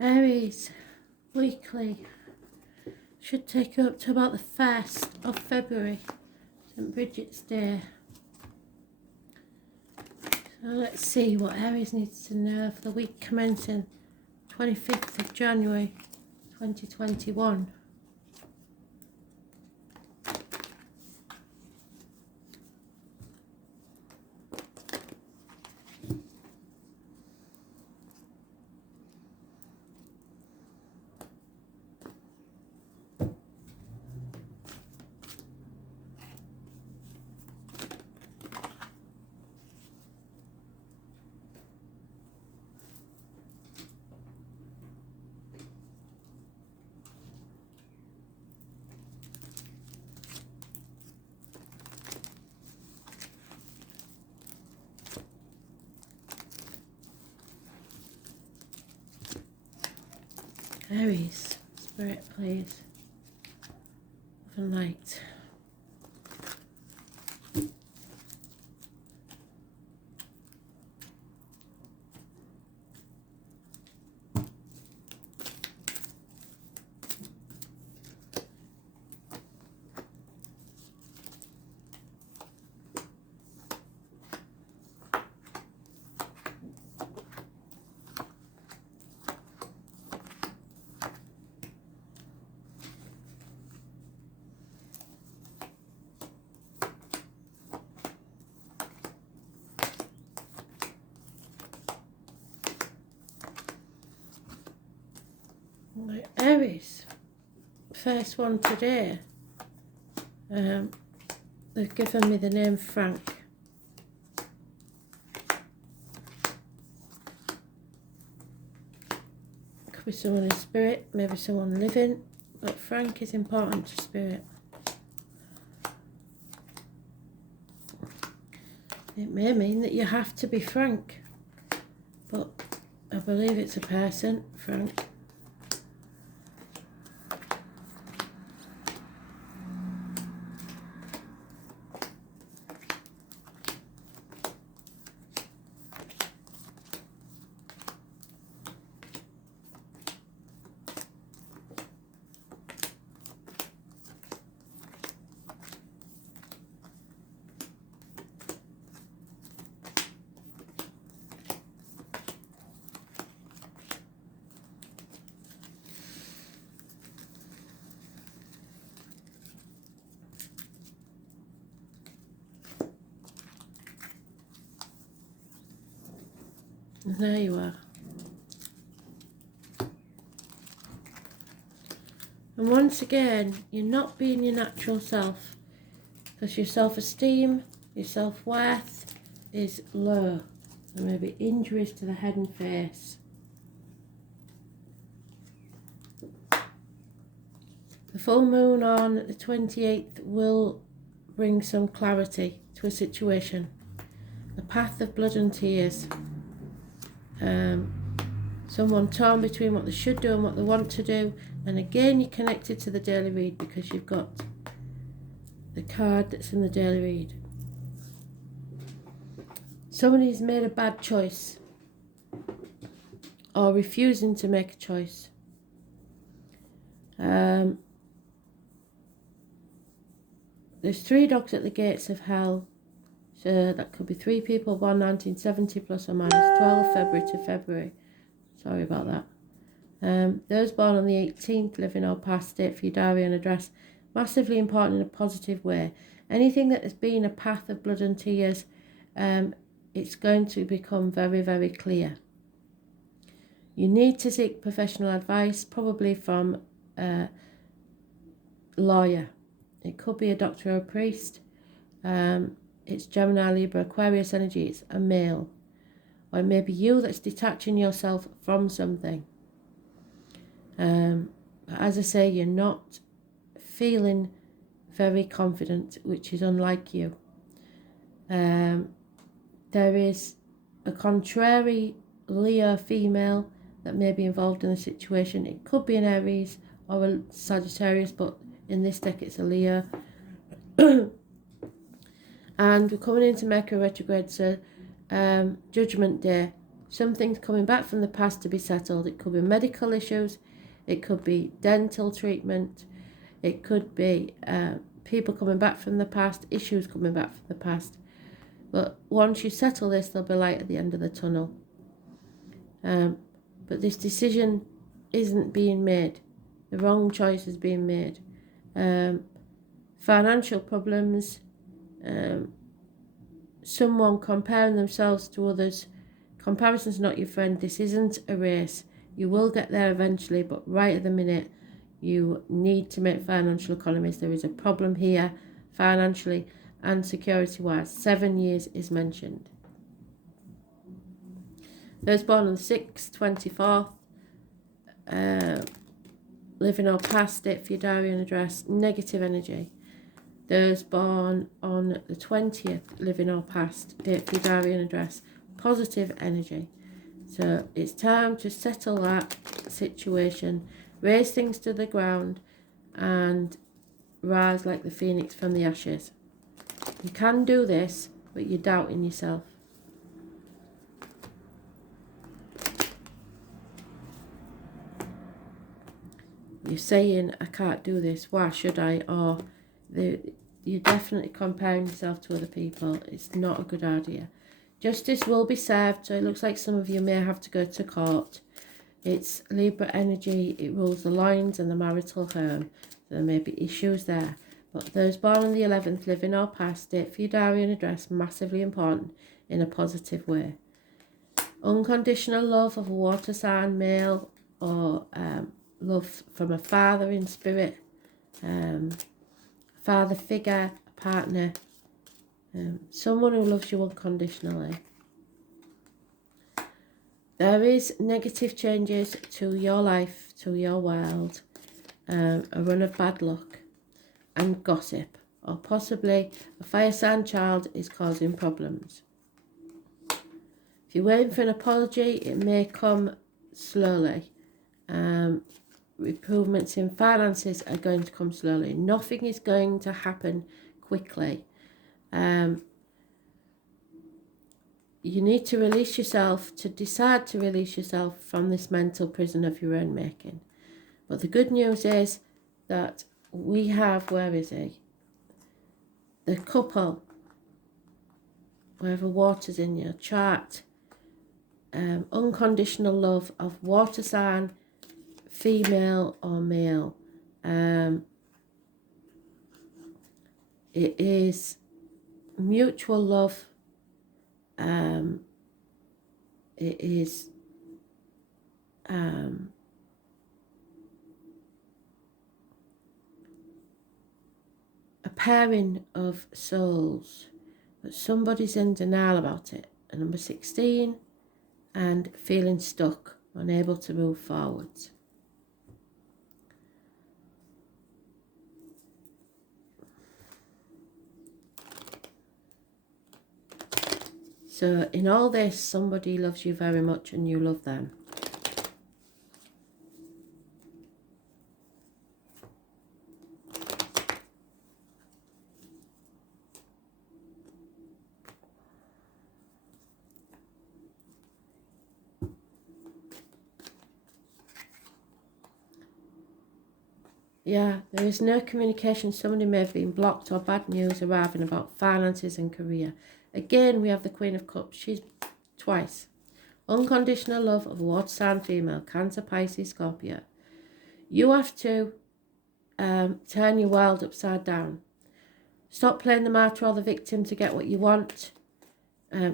Aries, weekly, should take you up to about the 1st of February, St. Bridget's Day. So let's see what Aries needs to know for the week commencing 25th of January 2021. Aries, Spirit, please. Love and light. Right, Aries, first one today. They've given me the name Frank. Could be someone in spirit, maybe someone living, but Frank is important to spirit. It may mean that you have to be frank, but I believe it's a person, Frank. And there you are. And once again, you're not being your natural self, because your self-esteem, your self-worth is low. There may be injuries to the head and face. The full moon on the 28th will bring some clarity to a situation. The path of blood and tears. Someone torn between what they should do and what they want to do, and again you're connected to the daily read because you've got the card that's in the daily read. Somebody's made a bad choice or refusing to make a choice. There's 3 dogs at the gates of hell. So that could be 3 people born 1970 plus or minus 12 February to February. Sorry about that. Those born on the 18th, living or past, date for your diary and address. Massively important in a positive way. Anything that has been a path of blood and tears, it's going to become very, very clear. You need to seek professional advice, probably from a lawyer. It could be a doctor or a priest. It's Gemini, Libra, Aquarius energy. It's a male. Or it may be you that's detaching yourself from something. But as I say, you're not feeling very confident, which is unlike you. There is a contrary Leo female that may be involved in the situation. It could be an Aries or a Sagittarius, but in this deck it's a Leo. And we're coming into Mercury retrograde, so Judgment Day Something's coming back from the past to be settled. It could be medical issues, it could be dental treatment, it could be people coming back from the past, issues coming back from the past. But once you settle this, there'll be light at the end of the tunnel. But this decision isn't being made. The wrong choice is being made. Financial problems, someone comparing themselves to others. Comparison's not your friend. This isn't a race. You will get there eventually, but right at the minute, you need to make financial economies. There is a problem here, financially and security-wise. 7 years is mentioned. Those born on the 6th, 24th, living or past, date for your diary and address, negative energy. Those born on the 20th, living or past, date for your diary and address, positive energy. So it's time to settle that situation, raise things to the ground, and rise like the phoenix from the ashes. You can do this, but you're doubting yourself. You're saying, I can't do this, why should I? Or you're definitely comparing yourself to other people. It's not a good idea. Justice will be served, so it looks like some of you may have to go to court. It's Libra energy, it rules the loins and the marital home. There may be issues there. But those born on the 11th, living or past, date for your diary and address, massively important in a positive way. Unconditional love of a water sign, male, or love from a father in spirit, father figure, a partner, someone who loves you unconditionally. There is negative changes to your life, to your world, a run of bad luck and gossip, or possibly a fire sign child is causing problems. If you're waiting for an apology, it may come slowly. Improvements in finances are going to come slowly. Nothing is going to happen quickly. You need to release yourself, to decide to release yourself from this mental prison of your own making. But the good news is that we have, where is he? The couple, wherever water's in your chart, unconditional love of water sign, female or male. It is mutual love. It is a pairing of souls, but somebody's in denial about it. And number 16, and feeling stuck, unable to move forwards. So in all this, somebody loves you very much and you love them. Yeah, there is no communication. Somebody may have been blocked or bad news arriving about finances and career. Again, we have the Queen of Cups. She's twice. Unconditional love of a water sign female, Cancer, Pisces, Scorpio. You have to turn your world upside down. Stop playing the martyr or the victim to get what you want.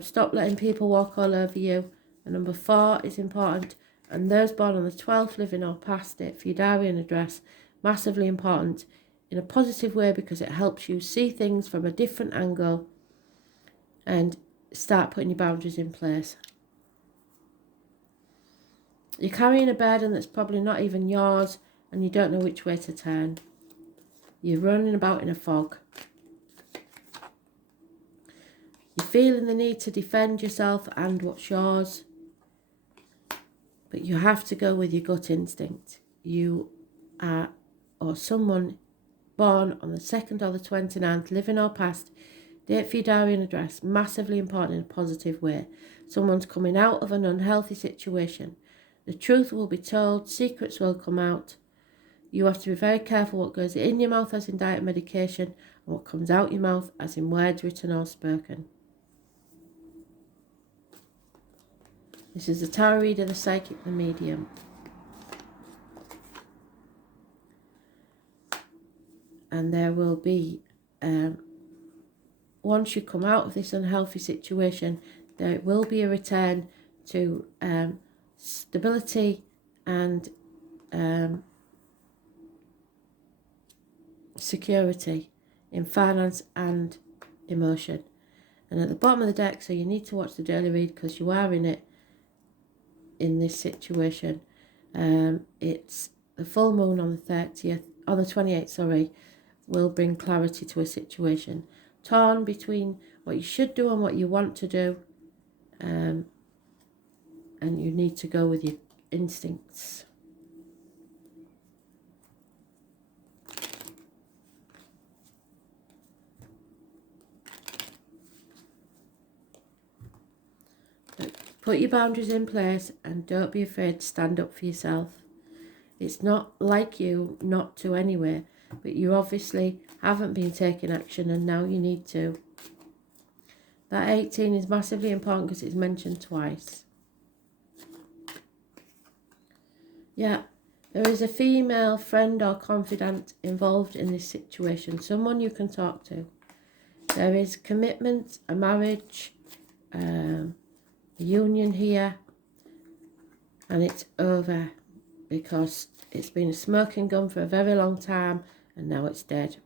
Stop letting people walk all over you. And number 4 is important. And those born on the 12th, living or past it, for your diary and address, massively important in a positive way because it helps you see things from a different angle and start putting your boundaries in place. You're carrying a burden that's probably not even yours and you don't know which way to turn. You're running about in a fog. You're feeling the need to defend yourself and what's yours, but you have to go with your gut instinct. You are, or someone born on the 2nd or the 29th, living or past, Date for your diary and address. Massively important in a positive way. Someone's coming out of an unhealthy situation. The truth will be told. Secrets will come out. You have to be very careful what goes in your mouth as in diet and medication, and what comes out your mouth as in words written or spoken. This is the tarot reader, the psychic, the medium. And there will be, once you come out of this unhealthy situation, there will be a return to stability and security in finance and emotion. And at the bottom of the deck, so you need to watch the daily read because you are in it, in this situation. It's the full moon on the 28th, sorry, will bring clarity to a situation. Torn between what you should do and what you want to do. And you need to go with your instincts. Put your boundaries in place and don't be afraid to stand up for yourself. It's not like you not to anyway, but you obviously haven't been taking action and now you need to. That 18 is massively important because it's mentioned twice. Yeah, there is a female friend or confidant involved in this situation, someone you can talk to. There is commitment, a marriage, a union here, and it's over because it's been a smoking gun for a very long time and now it's dead.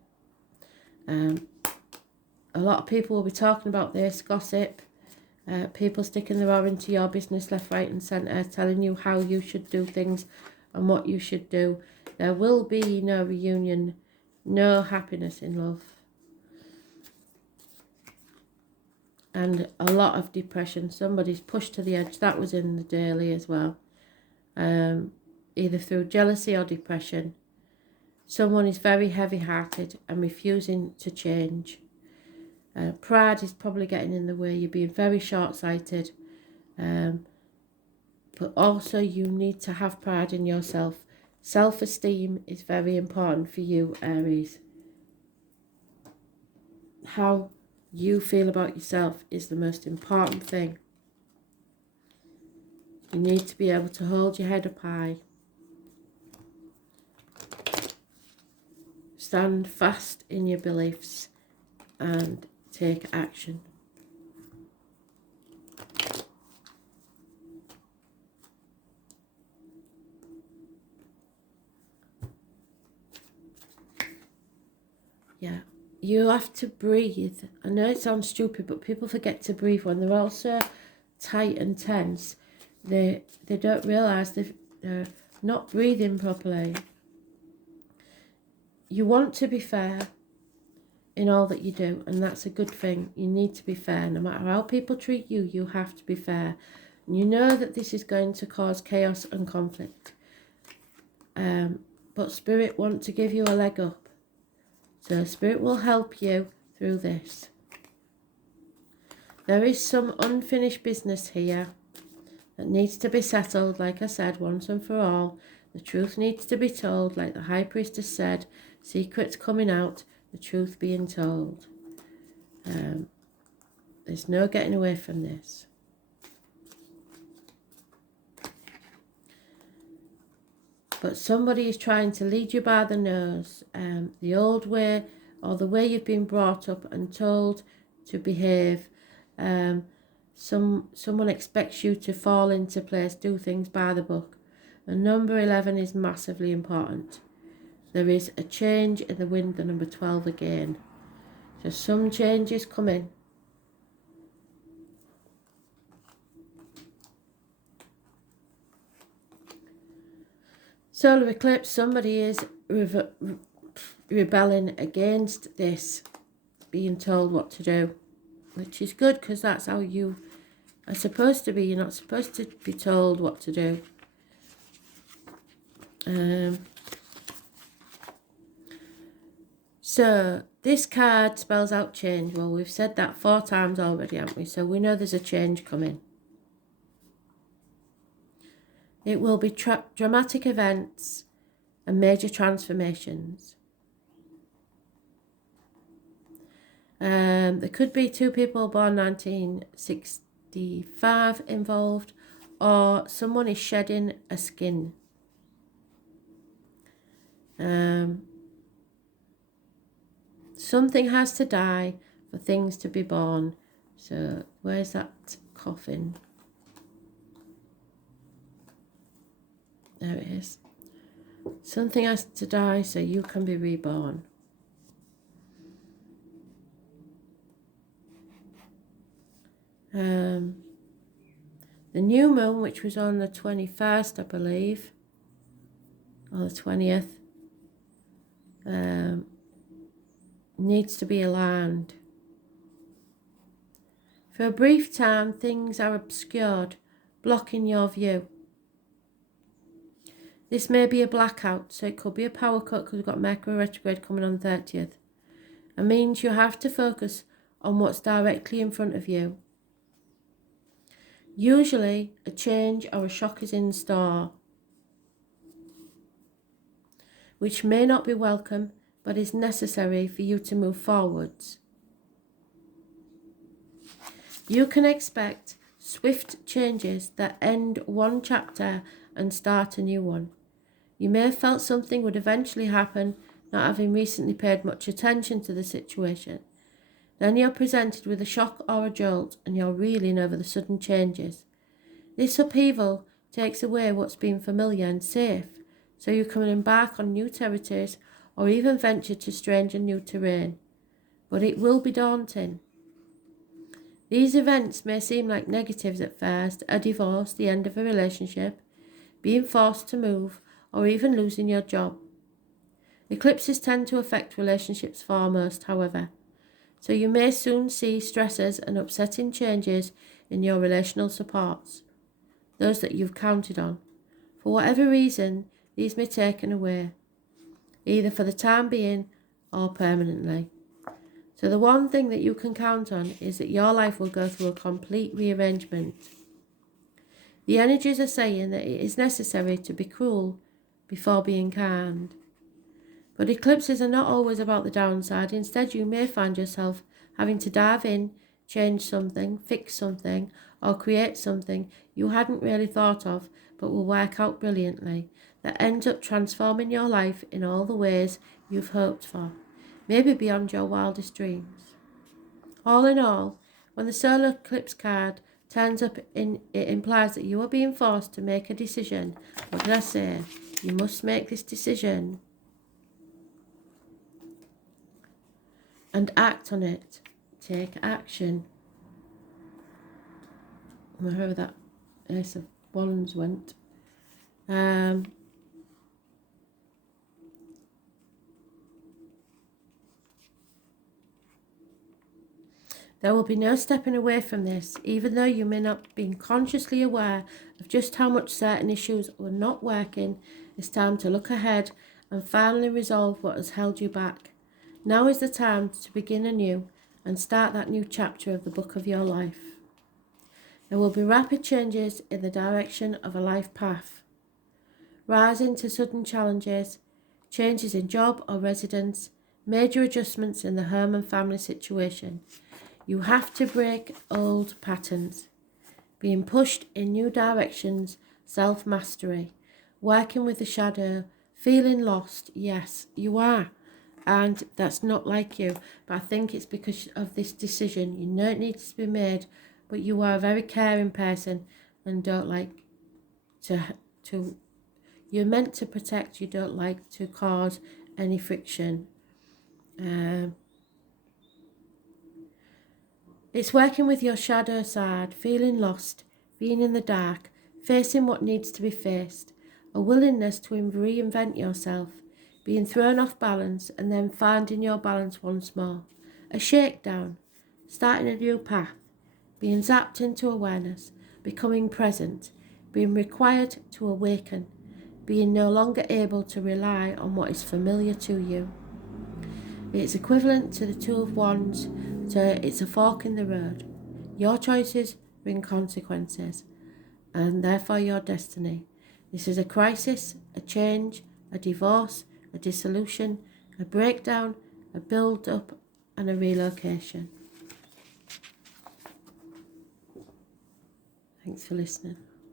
A lot of people will be talking about this, gossip, people sticking their oar into your business left, right and centre, telling you how you should do things and what you should do. There will be no reunion, no happiness in love. And a lot of depression. Somebody's pushed to the edge. That was in the daily as well. Either through jealousy or depression. Someone is very heavy-hearted and refusing to change. Pride is probably getting in the way. You're being very short-sighted. But also you need to have pride in yourself. Self-esteem is very important for you, Aries. How you feel about yourself is the most important thing. You need to be able to hold your head up high. Stand fast in your beliefs and take action. Yeah, you have to breathe. I know it sounds stupid, but people forget to breathe when they're all so tight and tense. They don't realise they're not breathing properly. You want to be fair in all that you do, and that's a good thing. You need to be fair. No matter how people treat you, you have to be fair. And you know that this is going to cause chaos and conflict. But Spirit wants to give you a leg up. So Spirit will help you through this. There is some unfinished business here that needs to be settled, like I said, once and for all. The truth needs to be told, like the High Priestess said. Secrets coming out, the truth being told. There's no getting away from this. But somebody is trying to lead you by the nose, the old way or the way you've been brought up and told to behave. Someone expects you to fall into place, do things by the book. And number 11 is massively important. There is a change in the wind, the number 12 again. So some changes coming. Solar eclipse, somebody is rebelling against this, being told what to do, which is good because that's how you are supposed to be. You're not supposed to be told what to do. So this card spells out change. Well, we've said that 4 times already, haven't we? So we know there's a change coming. It will be dramatic events and major transformations. There could be 2 people born 1965 involved, or someone is shedding a skin. Something has to die for things to be born. So where's that coffin? There it is. Something has to die so you can be reborn. The new moon, which was on the 21st, I believe, or the 20th, needs to be aligned. For a brief time, things are obscured, blocking your view. This may be a blackout, so it could be a power cut because we've got Mercury retrograde coming on the 30th. It means you have to focus on what's directly in front of you. Usually, a change or a shock is in store, which may not be welcome, but is necessary for you to move forwards. You can expect swift changes that end one chapter and start a new one. You may have felt something would eventually happen, not having recently paid much attention to the situation. Then you're presented with a shock or a jolt and you're reeling over the sudden changes. This upheaval takes away what's been familiar and safe, so you can embark on new territories or even venture to strange and new terrain. But it will be daunting. These events may seem like negatives at first: a divorce, the end of a relationship, being forced to move, or even losing your job. Eclipses tend to affect relationships foremost, however, so you may soon see stresses and upsetting changes in your relational supports, those that you've counted on. For whatever reason, these may be taken away, either for the time being or permanently. So the one thing that you can count on is that your life will go through a complete rearrangement. The energies are saying that it is necessary to be cruel before being kind. But eclipses are not always about the downside. Instead, you may find yourself having to dive in, change something, fix something, or create something you hadn't really thought of but will work out brilliantly, that ends up transforming your life in all the ways you've hoped for, maybe beyond your wildest dreams. All in all, when the solar eclipse card turns up, it implies that you are being forced to make a decision. What did I say? You must make this decision and act on it. Take action. Wherever that Ace of Wands went. There will be no stepping away from this, even though you may not be consciously aware of just how much certain issues are not working. It's time to look ahead and finally resolve what has held you back. Now is the time to begin anew and start that new chapter of the book of your life. There will be rapid changes in the direction of a life path, rising to sudden challenges, changes in job or residence, major adjustments in the home and family situation. You have to break old patterns, being pushed in new directions, self-mastery, working with the shadow, feeling lost. Yes, you are. And that's not like you. But I think it's because of this decision. You know it needs to be made, but you are a very caring person and don't like to you're meant to protect, you don't like to cause any friction. It's working with your shadow side, feeling lost, being in the dark, facing what needs to be faced, a willingness to reinvent yourself, being thrown off balance and then finding your balance once more, a shakedown, starting a new path, being zapped into awareness, becoming present, being required to awaken, being no longer able to rely on what is familiar to you. It's equivalent to the Two of Wands, so it's a fork in the road. Your choices bring consequences, and therefore your destiny. This is a crisis, a change, a divorce, a dissolution, a breakdown, a build-up, and a relocation. Thanks for listening.